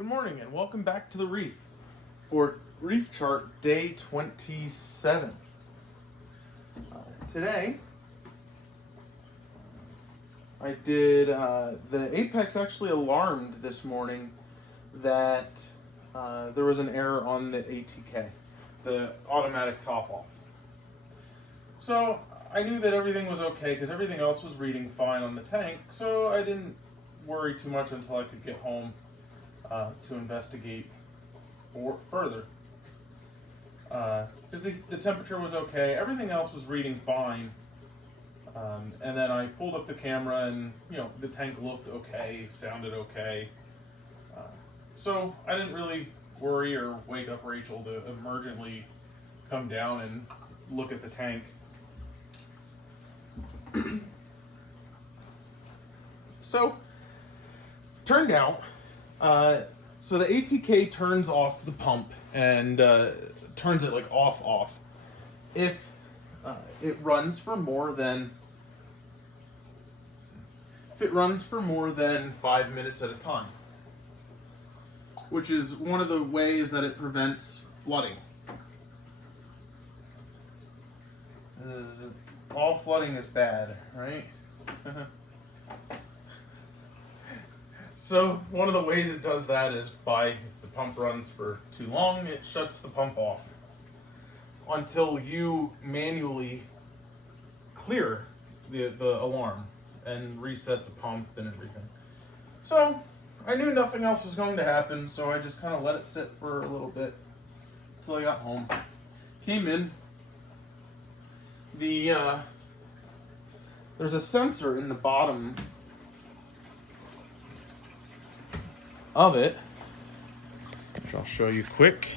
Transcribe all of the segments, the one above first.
Good morning and welcome back to the Reef for Reef Chart Day 27. Today, I did, the Apex actually alarmed this morning that there was an error on the ATK, the automatic top off. So I knew that everything was okay because everything else was reading fine on the tank, so I didn't worry too much until I could get home to investigate further. Because the temperature was okay, everything else was reading fine. And then I pulled up the camera and, the tank looked okay, sounded okay. So I didn't really worry or wake up Rachel to emergently come down and look at the tank. So, turned out, so the ATK turns off the pump and turns it like off if it runs for more than 5 minutes at a time, which is one of the ways that it prevents flooding. All flooding is bad, right? So one of the ways it does that is if the pump runs for too long, it shuts the pump off until you manually clear the alarm and reset the pump and everything. So I knew nothing else was going to happen, so I just kind of let it sit for a little bit until I got home. Came in. There's a sensor in the bottom of it, which I'll show you quick.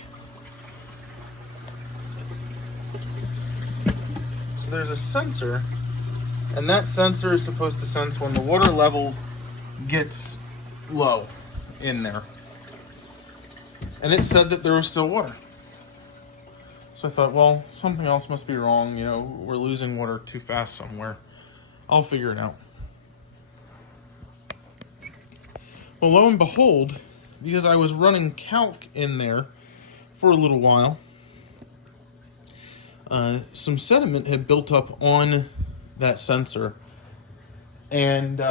So there's a sensor, and that sensor is supposed to sense when the water level gets low in there. And it said that there was still water. So I thought, well, something else must be wrong. We're losing water too fast somewhere. I'll figure it out. Well, lo and behold, because I was running calc in there for a little while, some sediment had built up on that sensor, and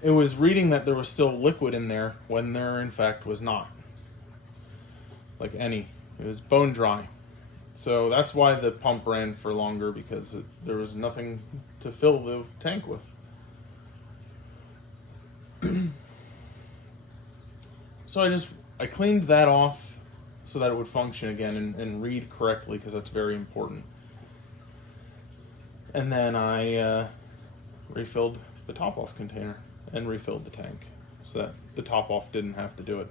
it was reading that there was still liquid in there when there in fact was not. It was bone dry. So that's why the pump ran for longer, because there was nothing to fill the tank with. So I cleaned that off so that it would function again and read correctly, because that's very important. And then I refilled the top-off container and refilled the tank so that the top-off didn't have to do it.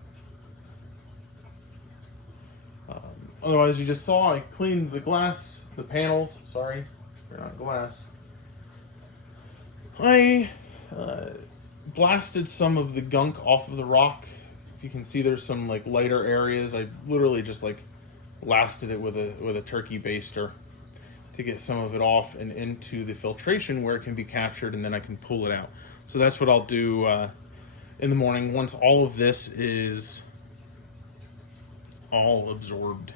Otherwise, you just saw I cleaned the panels, sorry, they're not glass. I blasted some of the gunk off of the rock. If you can see, there's some lighter areas. I literally just blasted it with a turkey baster to get some of it off and into the filtration where it can be captured, and then I can pull it out. So that's what I'll do in the morning once all of this is all absorbed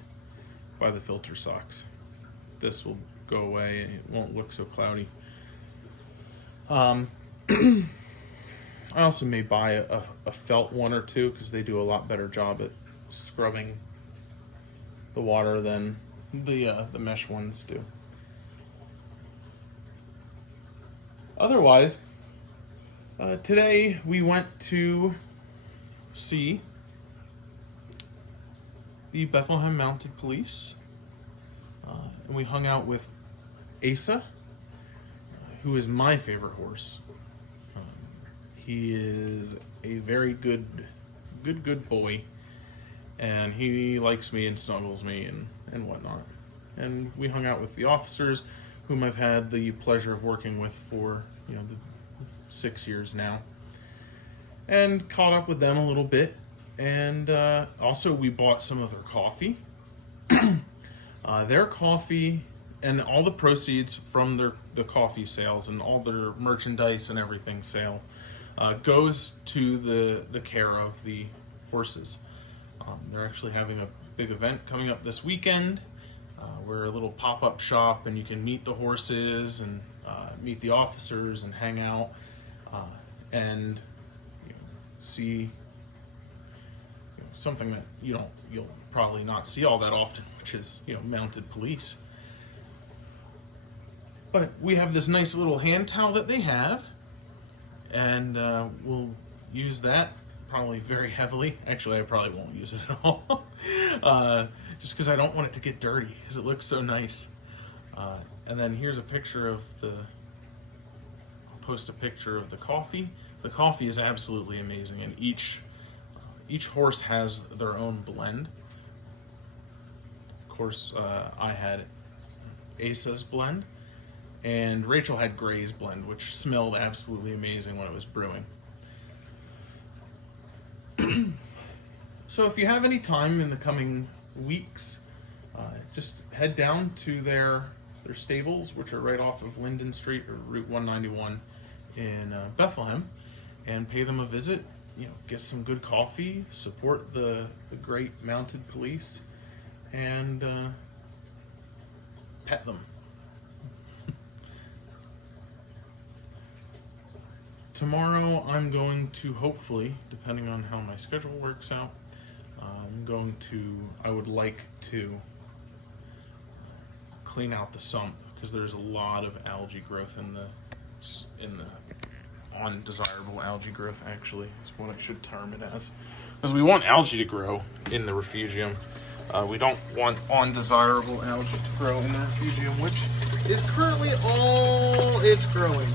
by the filter socks. This will go away and it won't look so cloudy. I also may buy a felt one or two, because they do a lot better job at scrubbing the water than the mesh ones do. Otherwise, today we went to see the Bethlehem Mounted Police, and we hung out with Asa, who is my favorite horse. He is a very good boy, and he likes me and snuggles me and whatnot. And we hung out with the officers, whom I've had the pleasure of working with for the 6 years now, and caught up with them a little bit. And also we bought some of their coffee. Their coffee and all the proceeds from the coffee sales and all their merchandise and everything sale goes to the care of the horses. They're actually having a big event coming up this weekend. We're a little pop-up shop, and you can meet the horses and meet the officers and hang out and see something that you'll probably not see all that often, which is mounted police. But we have this nice little hand towel that they have, and we'll use that probably very heavily. Actually, I probably won't use it at all, just because I don't want it to get dirty, because it looks so nice. And then here's a picture of I'll post a picture of the coffee. The coffee is absolutely amazing, and each horse has their own blend. Of course, I had Asa's blend, and Rachel had Gray's blend, which smelled absolutely amazing when it was brewing. So if you have any time in the coming weeks, just head down to their stables, which are right off of Linden Street or Route 191 in Bethlehem, and pay them a visit. Get some good coffee, support the great mounted police, and pet them. Tomorrow I'm going to, hopefully, depending on how my schedule works out, I would like to clean out the sump, because there's a lot of algae growth in the undesirable algae growth, actually, is what I should term it as. Because we want algae to grow in the refugium. We don't want undesirable algae to grow in the refugium, which is currently all it's growing.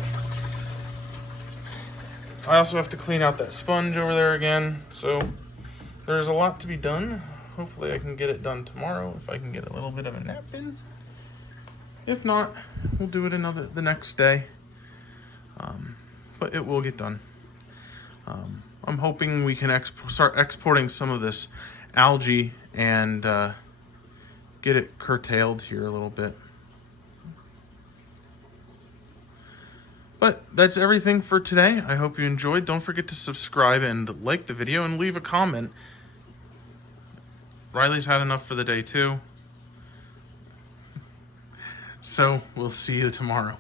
I also have to clean out that sponge over there again, so there's a lot to be done. Hopefully I can get it done tomorrow, if I can get a little bit of a nap in. If not, we'll do it the next day. But it will get done. I'm hoping we can start exporting some of this algae and get it curtailed here a little bit. But that's everything for today. I hope you enjoyed. Don't forget to subscribe and like the video and leave a comment. Riley's had enough for the day too. So we'll see you tomorrow.